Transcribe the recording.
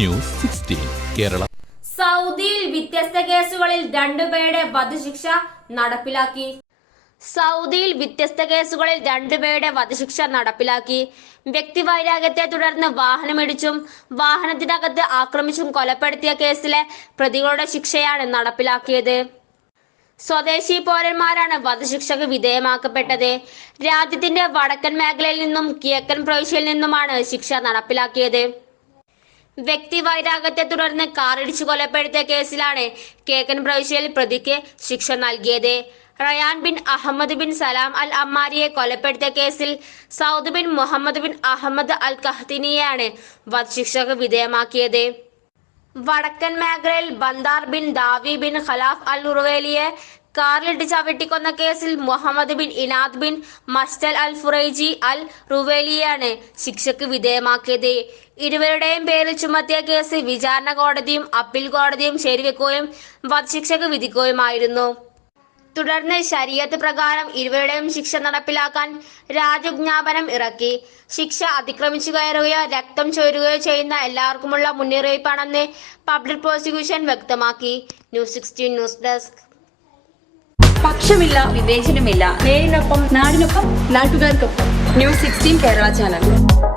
News 16 Kerala. സൗദിയിൽ വ്യത്യസ്ത കേസുകളിൽ 2 പേരുടെ വധശിക്ഷ നടപ്പിലാക്കി. സൗദിയിൽ വ്യത്യസ്ത കേസുകളിൽ 2 പേരുടെ വധശിക്ഷ നടപ്പിലാക്കി. വ്യക്തിവൈരാഗ്യത്തെ തുടർന്ന് വാഹനമിടിച്ചും വാഹനത്തിനകത്ത് ആക്രമിച്ചും കൊലപ്പെടുത്തിയ കേസിലെ പ്രതികളുടെ ശിക്ഷയാണ് നടപ്പിലാക്കിയത്. സ്വദേശി പൗരന്മാരാണ് വധശിക്ഷയ്ക്ക് വിധേയമാക്കപ്പെട്ടത്. രാജ്യത്തിന്റെ വടക്കൻ മേഖലയിൽ നിന്നും കിഴക്കൻ പ്രവിശ്യയിൽ നിന്നുമാണ് ശിക്ഷ നടപ്പിലാക്കിയത്. വ്യക്തിവൈരാഗ്യത്തെ തുടർന്ന് കാറിടിച്ചു കൊലപ്പെടുത്തിയ കേസിലാണ് കിഴക്കൻ പ്രവിശ്യയിൽ പ്രതിക്ക് ശിക്ഷ നൽകിയത്. Rayan bin Ahmed bin Salam Al അമ്മാരിയെ കൊലപ്പെടുത്തിയ കേസിൽ Saud bin Muhammad bin Ahmed Al ഖഹ്തിനിയെയാണ് വധശിക്ഷയ്ക്ക് വിധേയമാക്കിയത്. വടക്കൻ മേഖലയിൽ Bandar bin Dawi bin Khalaf Al റുവേലിയെ കാറിലിട്ട് ചവിട്ടിക്കൊന്ന കേസിൽ Muhammad bin Inad bin Mastal Al Furaiji Al റുവേലിയെയാണ് ശിക്ഷയ്ക്ക് വിധേയമാക്കിയത്. ഇരുവരുടെയും പേരിൽ ചുമത്തിയ കേസ് വിചാരണ കോടതിയും അപ്പീൽ കോടതിയും ശരിവെക്കുകയും വധശിക്ഷയ്ക്ക് വിധിക്കുകയുമായിരുന്നു. തുടർന്ന് ശരീഅത്ത് പ്രകാരം ഇരുവരുടെയും ശിക്ഷ നടപ്പിലാക്കാൻ രാജവിജ്ഞാപനം ഇറക്കി. ശിക്ഷ അതിക്രമിച്ചു കയറുകയോ രക്തം ചോരുകയോ ചെയ്യുന്ന എല്ലാവർക്കുമുള്ള മുന്നറിയിപ്പാണെന്ന് പബ്ലിക് പ്രോസിക്യൂഷൻ വ്യക്തമാക്കി. News 16 news desk. പക്ഷമില്ല, വിവേചനമില്ല. നേരിനൊപ്പം, നാടിനൊപ്പം, നാട്ടുകാർക്കൊപ്പം. News 16 Kerala channel.